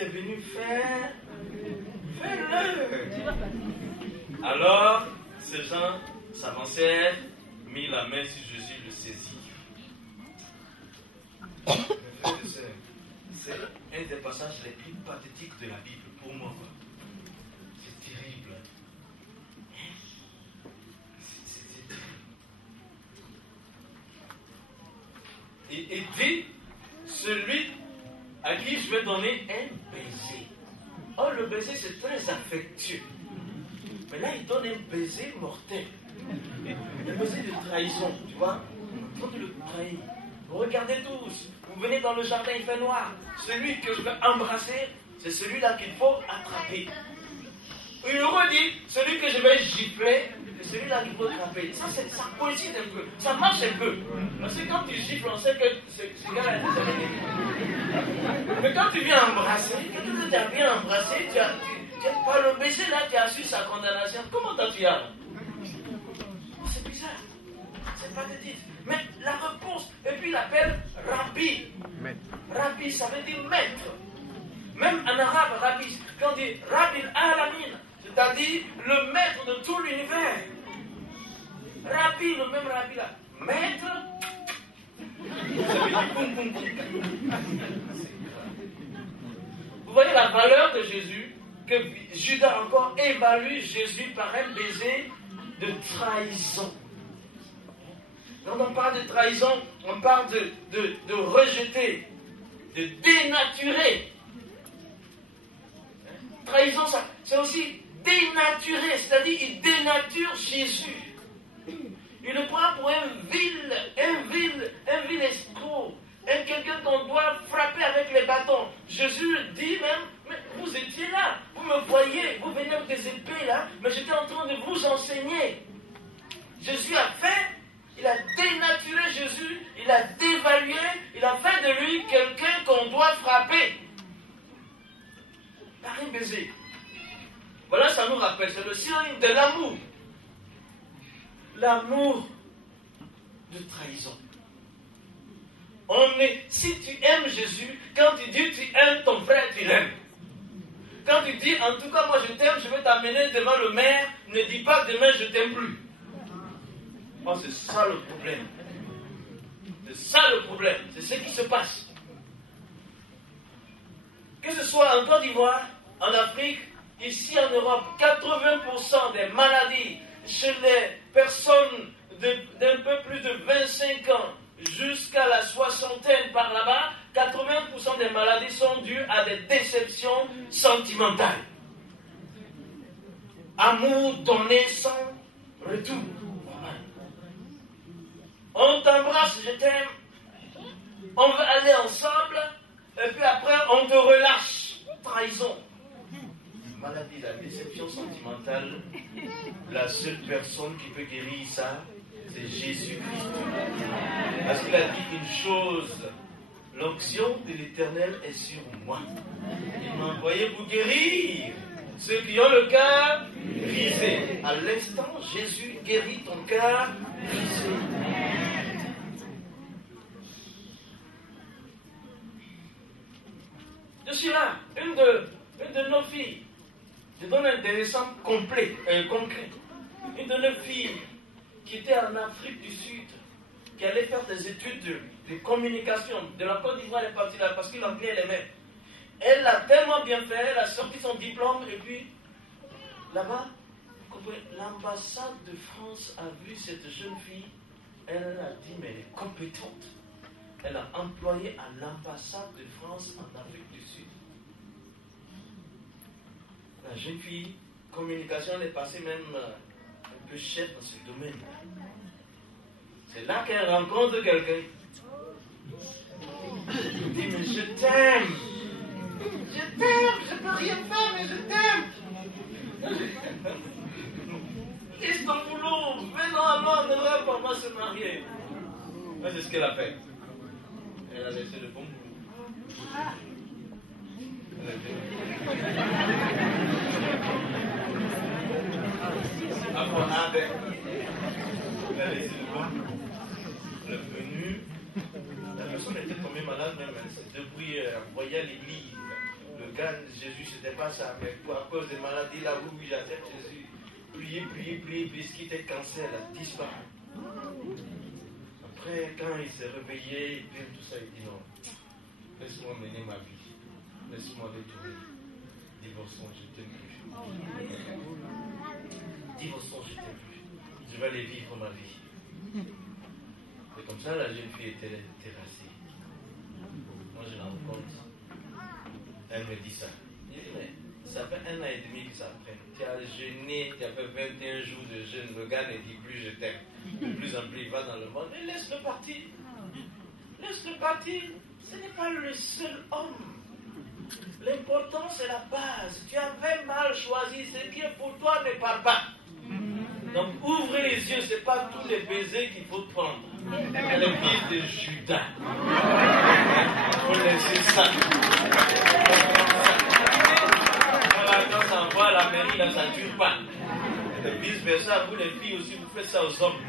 est venu faire, fais-le. Alors, ces gens s'avancèrent, mit la main sur Jésus, le saisit. C'est un des passages les plus pathétiques de la Bible pour moi. C'est terrible. C'est terrible. Et dit, celui à qui je vais donner un baiser. Oh, le baiser, c'est très affectueux. Mais là, il donne un baiser mortel. Un baiser de trahison, tu vois. Il faut le trahir. Regardez tous. Vous venez dans le jardin, il fait noir. Celui que je vais embrasser, c'est celui-là qu'il faut attraper. Il redit, celui que je vais gifler, c'est celui-là qu'il faut attraper. Ça coïncide un peu. Ça marche un peu. Parce que quand tu gifles, on sait que ce gars-là est déjà gagné. Mais quand tu viens embrasser, quelqu'un que tu as bien embrassé, par le baiser là, tu as su sa condamnation. Comment tu as? C'est bizarre. C'est pathétique. Mais la réponse, et puis il l'appelle Rabbi. Rabbi, ça veut dire maître. Même en arabe, Rabbi, quand on dit Rabbi al-Alamin, c'est-à-dire le maître de tout l'univers. Rabbi, le même Rabbi là. Maître, ça veut dire boum, boum, boum. Vous voyez la valeur de Jésus, que Judas encore évalue Jésus par un baiser de trahison. Quand on parle de trahison, on parle de rejeter, de dénaturer. Trahison, ça, c'est aussi dénaturer, c'est-à-dire il dénature Jésus. Il le prend pour un vil escroc, quelqu'un qu'on doit frapper avec les bâtons. Jésus dit même, mais vous étiez là, vous me voyez, vous venez avec des épées là, mais j'étais en train de vous enseigner. Jésus a fait. Il a dénaturé Jésus, il a dévalué, il a fait de lui quelqu'un qu'on doit frapper. Par un baiser. Voilà, ça nous rappelle, c'est le signe de l'amour. L'amour de trahison. Si tu aimes Jésus, quand tu dis tu aimes ton frère, tu l'aimes. Quand tu dis, en tout cas, moi je t'aime, je vais t'amener devant le maire, ne dis pas demain je t'aime plus. Oh, c'est ça le problème. C'est ça le problème. C'est ce qui se passe. Que ce soit en Côte d'Ivoire, en Afrique, ici en Europe, 80% des maladies chez les personnes d'un peu plus de 25 ans jusqu'à la soixantaine par là-bas, 80% des maladies sont dues à des déceptions sentimentales. Amour donné sans retour. On t'embrasse, je t'aime. On veut aller ensemble. Et puis après, on te relâche. Trahison. Maladie, la déception sentimentale. La seule personne qui peut guérir ça, c'est Jésus-Christ. Parce qu'il a dit une chose. L'onction de l'Éternel est sur moi. Il m'a envoyé pour guérir ceux qui ont le cœur brisé. À l'instant, Jésus guérit ton cœur brisé. Je suis là, une de nos filles. Je donne un exemple concret. Une de nos filles qui était en Afrique du Sud, qui allait faire des études de communication. De la Côte d'Ivoire, elle est partie là parce que l'anglais elle aimait. Elle l'a tellement bien fait, elle a sorti son diplôme et puis là-bas, l'ambassade de France a vu cette jeune fille. Elle a dit, mais elle est compétente. Elle a employé à l'ambassade de France en Afrique du Sud. La jeune fille, communication, elle est passée même un peu chef dans ce domaine. C'est là qu'elle rencontre quelqu'un. Elle dit, mais je t'aime. Je t'aime, je peux rien faire, mais je t'aime. Laisse ton boulot, venons à Londres, on va se marier. C'est ce qu'elle a fait. Elle a laissé le bon boulot. Elle a laissé le bon boulot. Elle est venue. La personne était tombée malade, même elle s'est débrouillée, envoyée à l'église. Le organes, Jésus, c'était pas ça. Mais à cause des maladies, là, oui, j'accepte Jésus. Priez, ce qui était cancer, a disparu. Après, quand il s'est réveillé, puis tout ça, il dit non, laisse-moi mener ma vie. Laisse-moi détourner. Divorçons, je t'aime plus. Divorçons, je t'aime plus. Je vais aller vivre ma vie. Et comme ça, la jeune fille était terrassée. Moi, je la rencontre. Elle me dit ça. Je dis, mais ça fait 1 an et demi que ça prenne. Tu as jeûné, tu as fait 21 jours de jeûne. Le gars ne dit plus je t'aime. De plus en plus, il va dans le monde. Et laisse-le partir. Laisse-le partir. Ce n'est pas le seul homme. L'important, c'est la base. Tu avais mal choisi. Ce qui est pour toi ne part pas. Donc, ouvrez les yeux. Ce n'est pas tous les baisers qu'il faut prendre. C'est le fils de Judas. Il faut laisser ça. Voilà, quand ça envoie à la mairie, là, ça ne dure pas. Et vice versa, vous les filles aussi, vous faites ça aux hommes.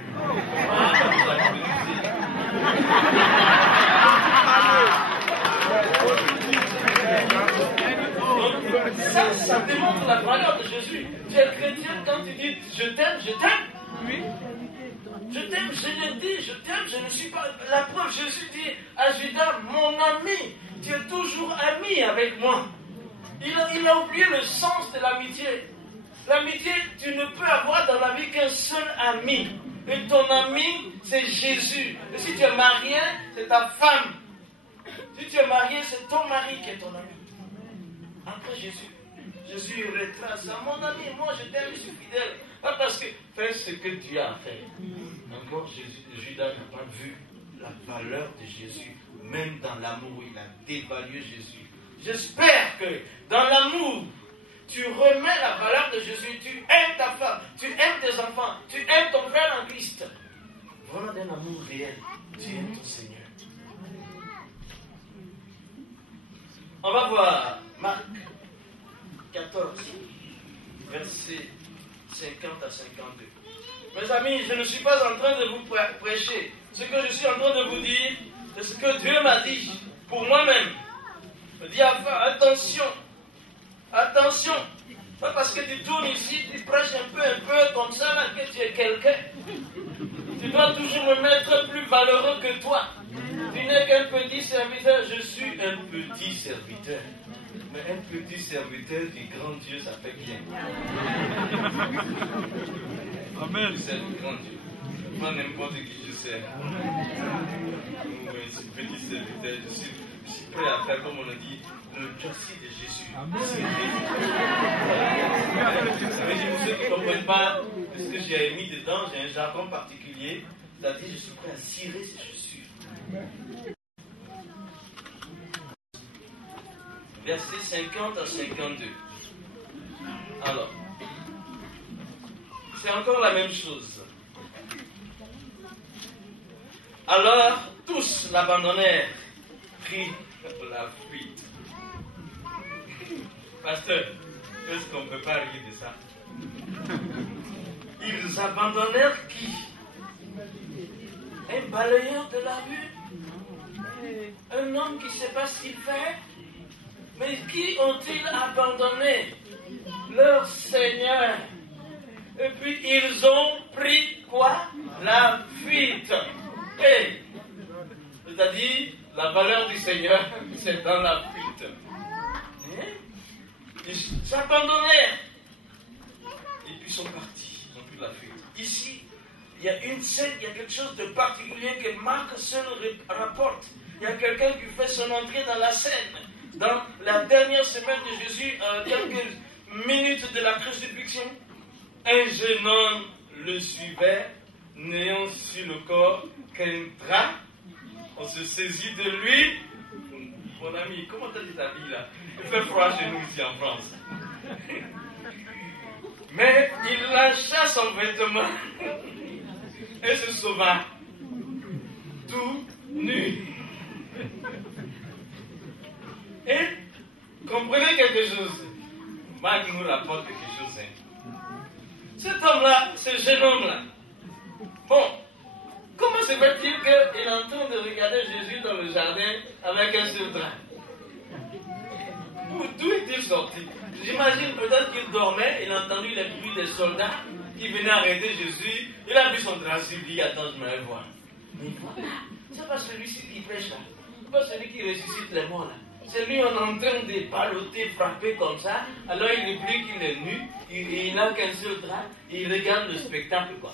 Donc, ça démontre la valeur de Jésus. Tu es chrétien quand tu dis je t'aime, je t'aime. Oui. Je t'aime, je l'ai dit, je t'aime, je ne suis pas. La preuve, Jésus dit à Judas, mon ami, tu es toujours ami avec moi. Il a oublié le sens de l'amitié. L'amitié, tu ne peux avoir dans la vie qu'un seul ami. Et ton ami, c'est Jésus. Et si tu es marié, c'est ta femme. Si tu es marié, c'est ton mari qui est ton ami. Après Jésus retrace ça. Mon ami, moi je t'aime, je suis fidèle. Pas parce que fais ce que tu as à faire. Encore Judas n'a pas vu la valeur de Jésus. Même dans l'amour, il a dévalué Jésus. J'espère que dans l'amour, tu remets la valeur de Jésus. Tu aimes ta femme, tu aimes tes enfants, tu aimes ton frère en Christ. Vraiment d'un amour réel. Tu aimes ton Seigneur. On va voir Marc 14, versets 50 à 52. Mes amis, je ne suis pas en train de vous prêcher. Ce que je suis en train de vous dire, c'est ce que Dieu m'a dit pour moi-même. Je dis attention, attention. Pas parce que tu tournes ici, tu prêches un peu comme ça, là, que tu es quelqu'un. Tu dois toujours me mettre plus valeureux que toi. Tu n'es qu'un petit serviteur, je suis un petit serviteur. Mais un petit serviteur du grand Dieu, ça fait bien. Amen. Je sers le grand Dieu. Pas n'importe qui je sers. Oui, ce petit serviteur, je suis prêt à faire, comme on a dit, le châssis de Jésus. Amen. Pour ceux qui ne comprennent pas ce que j'ai mis dedans, j'ai un jargon particulier. C'est-à-dire, je suis prêt à cirer ces chaussures. Versets 50 à 52. Alors, c'est encore la même chose. Alors, tous l'abandonnèrent, prirent la fuite. Pasteur, est-ce qu'on ne peut pas rire de ça? Ils abandonnèrent qui? Un balayeur de la rue? Un homme qui ne sait pas ce qu'il fait? Mais qui ont-ils abandonné? Leur Seigneur. Et puis ils ont pris quoi? La fuite. Et, c'est-à-dire, la valeur du Seigneur, c'est dans la fuite. Ils s'abandonnèrent. Et puis ils sont partis. Ils ont pris la fuite. Ici, il y a une scène, il y a quelque chose de particulier que Marc seul rapporte. Il y a quelqu'un qui fait son entrée dans la scène. Dans la dernière semaine de Jésus, quelques minutes de la crucifixion, un jeune homme le suivait, n'ayant sur le corps qu'un drap. On se saisit de lui. Mon ami, comment t'as dit ta vie là? Il fait froid chez nous ici en France. Mais il lâcha son vêtement et se sauva tout nu. Et comprenez quelque chose. Marc nous rapporte quelque chose. Cet homme-là, ce jeune homme-là, bon, comment se fait-il qu'il est en train de regarder Jésus dans le jardin avec un seul drap? D'où est-il sorti? J'imagine peut-être qu'il dormait, il a entendu les bruits des soldats qui venaient arrêter Jésus. Il a vu son drap, il dit, attends, je me vais voir. Mais voilà, c'est pas celui-ci qui pêche là. C'est pas celui qui ressuscite les morts là. C'est lui, on est en train de balloter, frapper comme ça. Alors il oublie qu'il est nu, il n'a qu'un seul drap, et il regarde le spectacle quoi.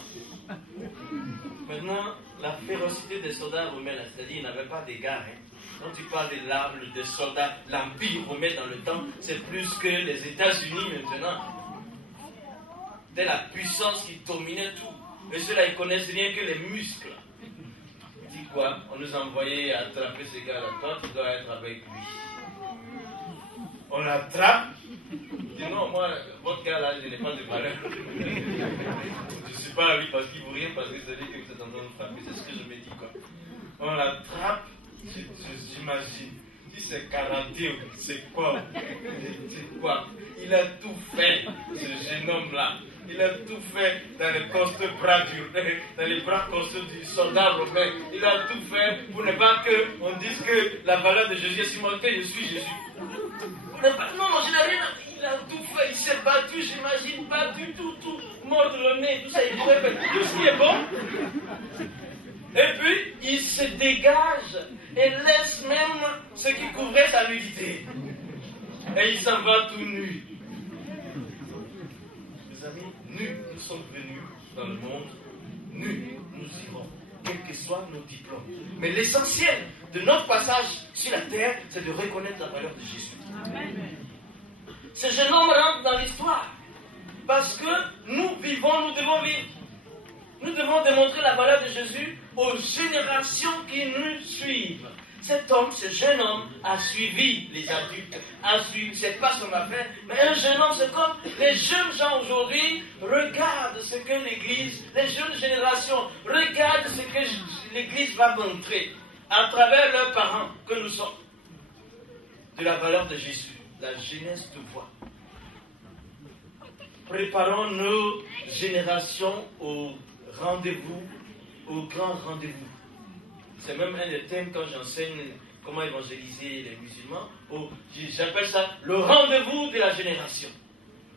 Maintenant, la férocité des soldats romains, c'est-à-dire ils n'avaient pas d'égard. Quand tu parles des soldats, l'Empire romain dans le temps, c'est plus que les États-Unis maintenant. C'était la puissance qui dominait tout. Et ceux-là, ils connaissent rien que les muscles. Dis quoi? On nous a envoyé attraper ces gars-là. Toi, tu dois être avec lui. On l'attrape. Dis non, moi, votre gars-là, je n'ai pas de valeur. Je ne suis pas à lui parce qu'il ne vaut rien, parce que c'est lui que vous êtes en train de frapper. C'est ce que je me dis, quoi. On l'attrape. J'imagine. Si c'est karaté, c'est quoi? C'est quoi? Il a tout fait, ce jeune homme-là. Il a tout fait dans les costauds bras dans les bras costauds du soldat romain. Il a tout fait pour ne pas qu'on dise que la valeur de Jésus est si montée, je suis Jésus. Non, je n'ai rien. Il a tout fait, il s'est battu, j'imagine, battu, tout, mordre le nez, tout ça, il pourrait faire tout ce qui est bon. Et puis, il se dégage et laisse même ce qui couvrait sa nudité. Et il s'en va tout nu. Mes amis, nus, nous sommes venus dans le monde, nus, nous irons, quels que soient nos diplômes. Mais l'essentiel de notre passage sur la terre, c'est de reconnaître la valeur de Jésus. Amen. Ce jeune homme rentre dans l'histoire parce que nous vivons, nous devons vivre. Nous devons démontrer la valeur de Jésus aux générations qui nous suivent. Cet homme, ce jeune homme, a suivi les adultes, a suivi, c'est pas son affaire, mais un jeune homme, c'est comme les jeunes gens aujourd'hui regardent ce que l'Église, les jeunes générations regardent ce que l'Église va montrer à travers leurs parents que nous sommes. De la valeur de Jésus, la jeunesse de voix. Préparons nos générations au rendez-vous, au grand rendez-vous. C'est même un des thèmes quand j'enseigne comment évangéliser les musulmans. J'appelle ça le rendez-vous de la génération.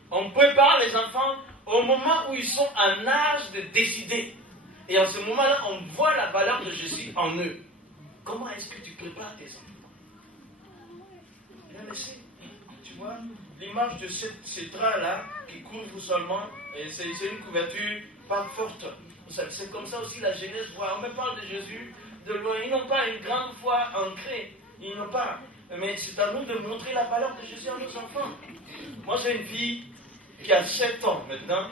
On prépare les enfants au moment où ils sont en âge de décider. Et en ce moment-là, on voit la valeur de Jésus en eux. Comment est-ce que tu prépares tes enfants? Bien laissé. Tu vois, l'image de ce drap-là qui couvre seulement, c'est une couverture pas forte. C'est comme ça aussi la jeunesse voit. On me parle de Jésus de loin. Ils n'ont pas une grande foi ancrée. Ils n'ont pas. Mais c'est à nous de montrer la valeur de Jésus à nos enfants. Moi, j'ai une fille qui a 7 ans maintenant.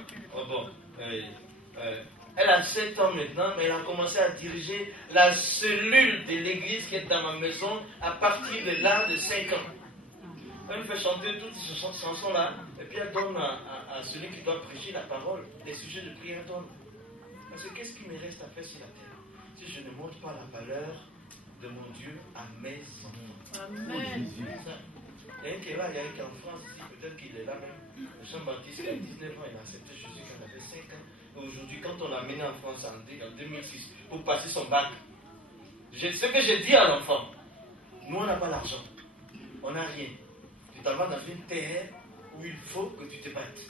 Elle a 7 ans maintenant, mais elle a commencé à diriger la cellule de l'église qui est dans ma maison à partir de l'âge de 5 ans. Elle me fait chanter toutes ces chansons-là, et puis elle donne à celui qui doit prêcher la parole, des sujets de prière donne. Parce que qu'est-ce qui me reste à faire sur la terre si je ne montre pas la valeur de mon Dieu à mes enfants? Amen. Il y a un qui est là, il y a un qui est en France ici, peut-être qu'il est là même. Jean-Baptiste, il a 19 ans, il a accepté Jésus quand il avait 5 ans. Et aujourd'hui, quand on l'a amené en France en 2006 pour passer son bac, ce que j'ai dit à l'enfant, nous on n'a pas l'argent, on n'a rien. Tu t'en vas dans une terre où il faut que tu te battes.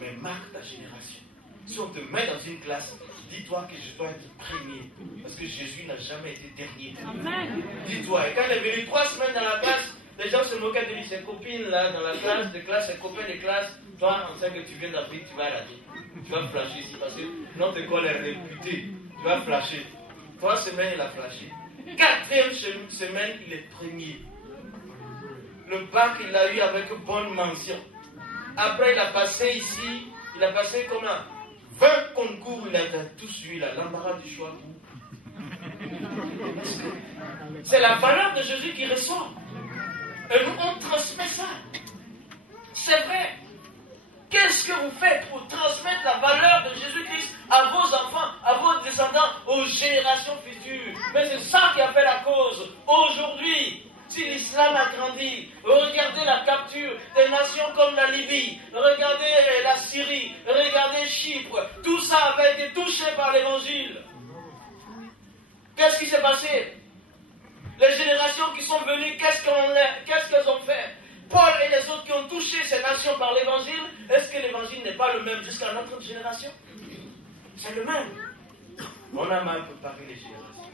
Mais marque ta génération. Si on te met dans une classe, dis-toi que je dois être premier. Parce que Jésus n'a jamais été dernier. Amen. Dis-toi. Et quand il est venu 3 semaines dans la classe, les gens se moquaient de lui. Ses copines là, dans la classe, ses copains de classe. Toi, on sait que tu viens d'Afrique, tu vas rater. Tu vas flasher ici parce que notre école est réputée. Tu vas flasher. 3 semaines, il a flashé. 4e semaine, il est premier. Le bac, il l'a eu avec bonne mention. Après, il a passé ici, il a passé comment 20 concours, il a tous eu l'embarras du choix. C'est la valeur de Jésus qui ressort. Et nous, on transmet ça. C'est vrai. Qu'est-ce que vous faites pour transmettre la valeur de Jésus-Christ à vos enfants, à vos descendants, aux générations futures? Mais c'est ça qui a fait la cause. Aujourd'hui, si l'islam a grandi, regardez la capture des nations comme la Libye, regardez la Syrie, regardez Chypre, tout ça avait été touché par l'évangile. Qu'est-ce qui s'est passé? Les générations qui sont venues, qu'est-ce qu'elles ont fait? Paul et les autres qui ont touché ces nations par l'évangile, est-ce que l'évangile n'est pas le même jusqu'à notre génération? C'est le même. On a mal préparé les générations.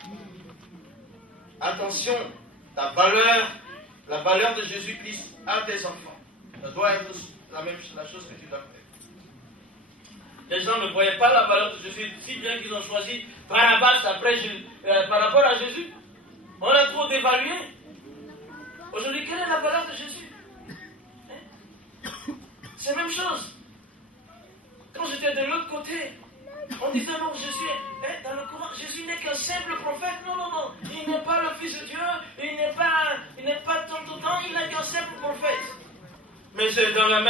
Attention, la valeur de Jésus-Christ à tes enfants, ça doit être la chose que tu dois faire. Les gens ne voyaient pas la valeur de Jésus, si bien qu'ils ont choisi Barabbas par rapport à Jésus. On a trop dévalué. Aujourd'hui, quelle est la valeur de Jésus? C'est la même chose. Quand j'étais de l'autre côté, on disait non, Jésus, dans le Coran, Jésus n'est qu'un simple prophète. Non, non, non. Il n'est pas le Fils de Dieu. Il n'est pas tout le temps. Il n'est qu'un simple prophète. Mais c'est dans le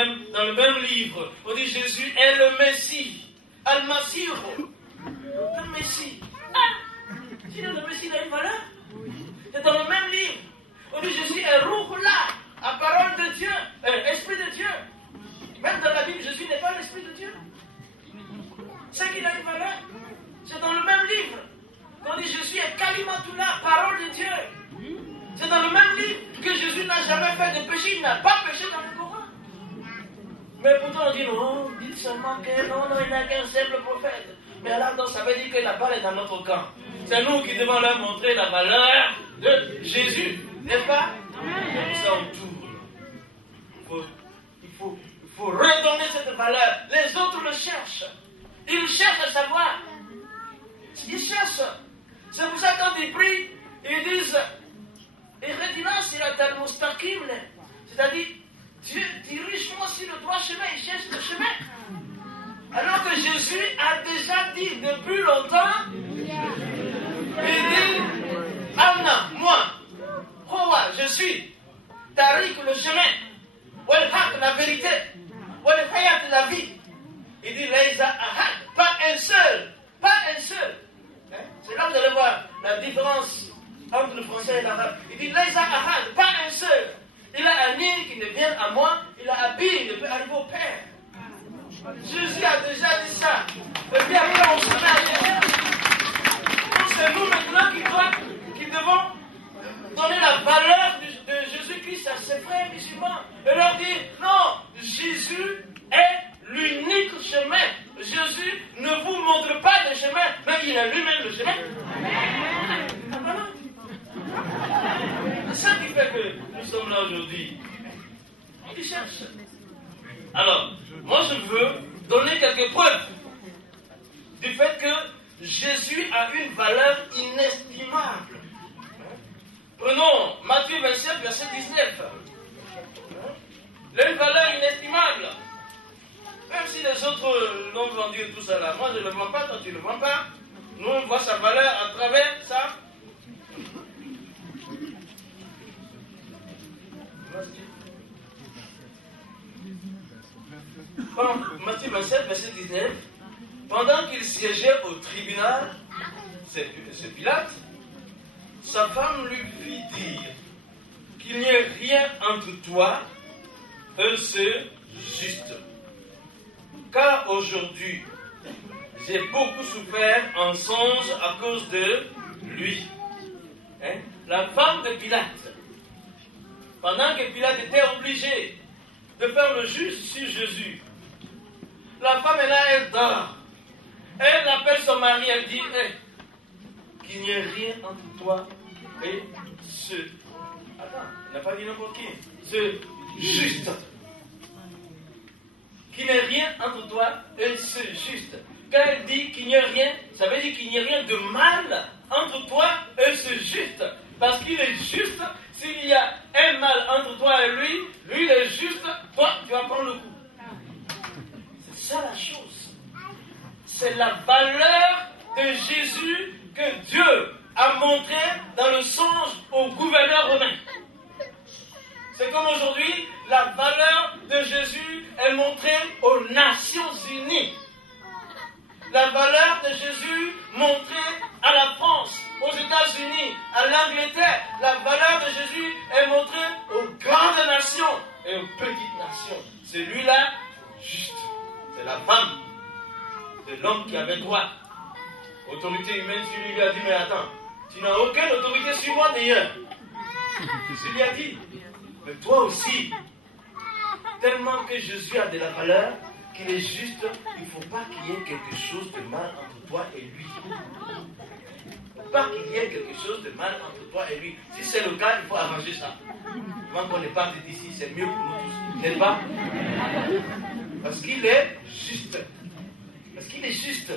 même livre. On dit Jésus est le Messie. Al-Masih. Le Messie. Si le Messie il a une valeur, c'est dans le même livre. On dit Jésus est Ruhullah, la parole de Dieu, Esprit de Dieu. Même dans la Bible, Jésus n'est pas l'Esprit de Dieu. C'est qu'il a une valeur. C'est dans le même livre. On dit Jésus est Kalimatullah, parole de Dieu. C'est dans le même livre que Jésus n'a jamais fait de péché. Il n'a pas péché dans le Coran. Mais pourtant on dit non, dites seulement que non, il n'a qu'un simple prophète. Mais alors donc, ça veut dire que la balle est dans notre camp. C'est nous qui devons leur montrer la valeur de Jésus. N'est-ce pas? Comme ça on tourne. Il faut redonner cette valeur. Les autres le cherchent. Ils cherchent à savoir. Ils cherchent. C'est pour ça quand ils prient, ils disent c'est-à-dire, Dieu dirige-moi sur le droit chemin, il cherche le chemin. Alors que Jésus a déjà dit depuis longtemps, il dit, Anna, moi, Hoa, je suis, Tariq, le chemin, Walhaq, la vérité, Walhayat, la vie. Il dit, Laïsa Ahad, pas un seul, pas un seul. C'est là que vous allez voir la différence entre le français et l'arabe. Il dit, Laïsa Ahad, pas un seul. Il a un nid qui ne vient à moi, il a un bille, il peut arriver au Père. Jésus a déjà dit ça. Et puis après, on se met à dire, c'est nous maintenant qui devons donner la valeur de Jésus-Christ à ses frères musulmans. Et leur dire, non, Jésus est l'unique chemin. Jésus ne vous montre pas le chemin, mais il est lui-même le chemin. Voilà. C'est ça qui fait que nous sommes là aujourd'hui. Ils cherchent. Alors, moi je veux donner quelques preuves du fait que Jésus a une valeur inestimable. Prenons Matthieu 27, verset 19. Il a une valeur inestimable. Même si les autres l'ont vendu et tout ça là, moi je ne le vends pas, toi tu ne le vends pas. Nous on voit sa valeur à travers ça. Matthieu 27, verset 19. Pendant qu'il siégeait au tribunal, c'est Pilate, sa femme lui fit dire qu'il n'y ait rien entre toi et ce juste. Car aujourd'hui, j'ai beaucoup souffert en songe à cause de lui. La femme de Pilate, pendant que Pilate était obligé de faire le juge sur Jésus, la femme est là, elle dort. Elle appelle son mari, elle dit, qu'il n'y ait rien entre toi et ce... Attends, il n'a pas dit n'importe qui. Ce juste. Qu'il n'y ait rien entre toi et ce juste. Quand elle dit qu'il n'y a rien, ça veut dire qu'il n'y a rien de mal entre toi et ce juste. Parce qu'il est juste. S'il y a un mal entre toi et lui, lui il est juste, toi tu vas prendre le coup. C'est ça la chose. C'est la valeur de Jésus que Dieu a montré dans le songe au gouverneur romain. C'est comme aujourd'hui, la valeur de Jésus est montrée aux Nations Unies. La valeur de Jésus montrée à la France, aux États-Unis, à l'Angleterre. La valeur de Jésus est montrée aux grandes nations et aux petites nations. Celui-là, juste. C'est la femme. C'est l'homme qui avait droit. Autorité humaine sur lui, lui a dit, mais attends, tu n'as aucune autorité sur moi d'ailleurs. Il lui a dit, mais toi aussi, tellement que Jésus a de la valeur, qu'il est juste, il ne faut pas qu'il y ait quelque chose de mal entre toi et lui. Il ne faut pas qu'il y ait quelque chose de mal entre toi et lui. Si c'est le cas, il faut arranger ça. Avant qu'on ne parte d'ici, c'est mieux pour nous tous, n'est-ce pas? Parce qu'il est juste. Parce qu'il est juste.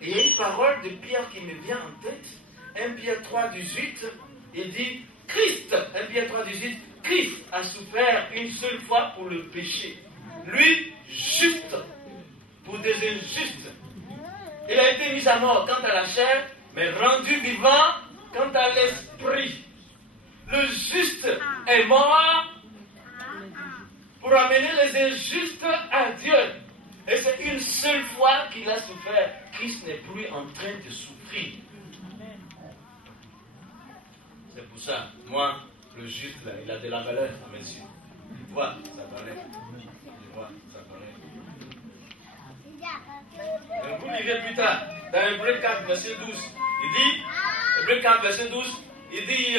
Et il y a une parole de Pierre qui me vient en tête. 1 Pierre 3, 18, il dit, Christ, 1 Pierre 3, 18, Christ a souffert une seule fois pour le péché. Lui, juste, pour des injustes. Il a été mis à mort quant à la chair, mais rendu vivant quant à l'esprit. Le juste est mort pour amener les injustes à Dieu. Et c'est une seule fois qu'il a souffert. Christ n'est plus en train de souffrir. C'est pour ça, moi, le juste, là, il a de la valeur à mes yeux. Il voit sa valeur. Il voit sa valeur. Vous lirez plus tard, dans Hébreux 4, verset 12. Il dit, Hébreux 4, verset 12, il dit,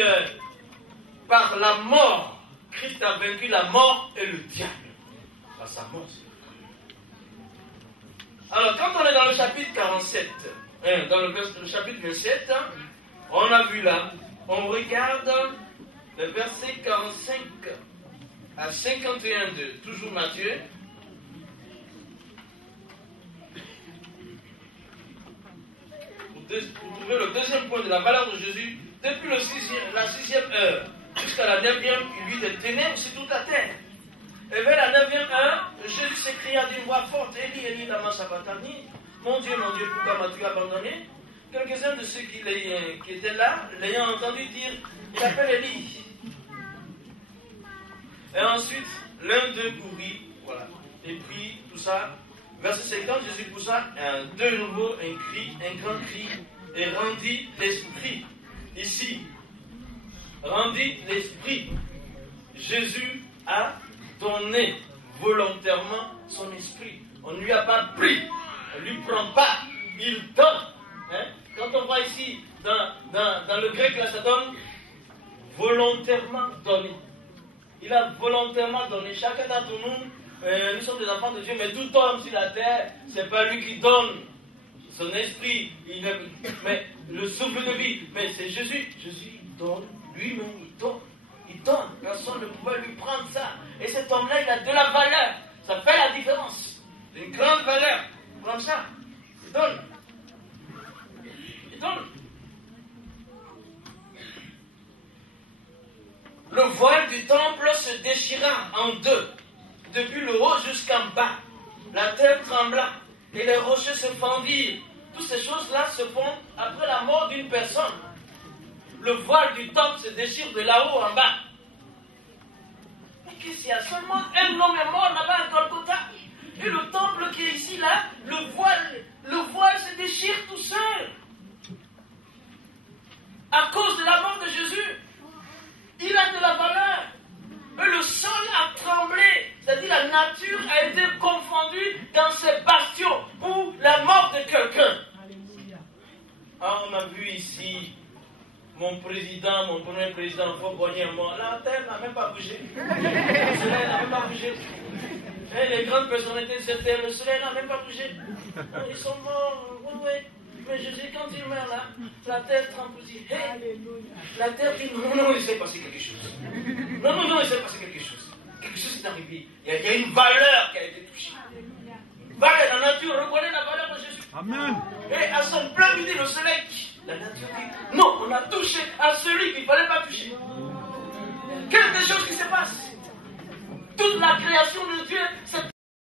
par la mort, Christ a vaincu la mort et le diable. Par sa mort. Alors, quand on est dans le chapitre 47, dans le chapitre 27, on a vu là, on regarde le verset 45 à 51 de toujours Matthieu. Pour trouver le deuxième point de la valeur de Jésus, depuis la 6e heure jusqu'à la 9e, il y eut des ténèbres sur toute la terre. Et vers la 9e heure, Jésus s'écria d'une voix forte, Élie, Élie, lama sabachthani, mon Dieu, pourquoi m'as-tu abandonné? Quelques-uns de ceux qui étaient là, l'ayant entendu dire, il appelle Élie. Et ensuite, l'un d'eux courut, voilà, et prit tout ça. Verset 50, Jésus poussa de nouveau un grand cri, et rendit l'esprit. Ici, rendit l'esprit. Jésus a donné volontairement son esprit. On ne lui a pas pris, on ne lui prend pas, il donne. Hein? Quand on voit ici, dans le grec, là, ça donne volontairement donné. Il a volontairement donné. Chacun d'entre nous, nous sommes des enfants de Dieu, mais tout homme sur la terre, c'est pas lui qui donne son esprit, mais le souffle de vie, mais c'est Jésus. Jésus donne lui-même, il donne. Il donne. Personne ne pouvait lui prendre ça. Et cet homme-là, il a de la valeur. Ça fait la différence. Une grande valeur. Comme ça. Il donne. Il donne. Le voile du temple se déchira en deux, depuis le haut jusqu'en bas. La terre trembla et les rochers se fendirent. Toutes ces choses-là se font après la mort d'une personne. Le voile du temple se déchire de là-haut en bas. Mais qu'est-ce qu'il y a? Seulement un homme est mort là-bas à Golgotha. Et le temple qui est ici, là, le voile se déchire tout seul. À cause de la mort de Jésus. Il a de la valeur. Et le sol a tremblé. C'est-à-dire la nature a été confondue dans ces bastions pour la mort de quelqu'un. Ah, on a vu ici mon premier président, Fort-Boigny, mort. La terre n'a même pas bougé. Le soleil n'a même pas bougé. Et les grandes personnalités de cette terre, le soleil n'a même pas bougé. Ils sont morts. Oui. Mais Jésus, quand il meurt là, la terre tremble aussi. Hey, la terre dit non, il s'est passé quelque chose. Non, il s'est passé quelque chose. Quelque chose est arrivé. Il y a une valeur qui a été touchée. Valeur, la nature reconnaît la valeur de Jésus. Amen. Et à son plein midi, le soleil, la nature dit non, on a touché à celui qu'il ne fallait pas toucher. Quelque chose qui se passe. Toute la création de Dieu s'est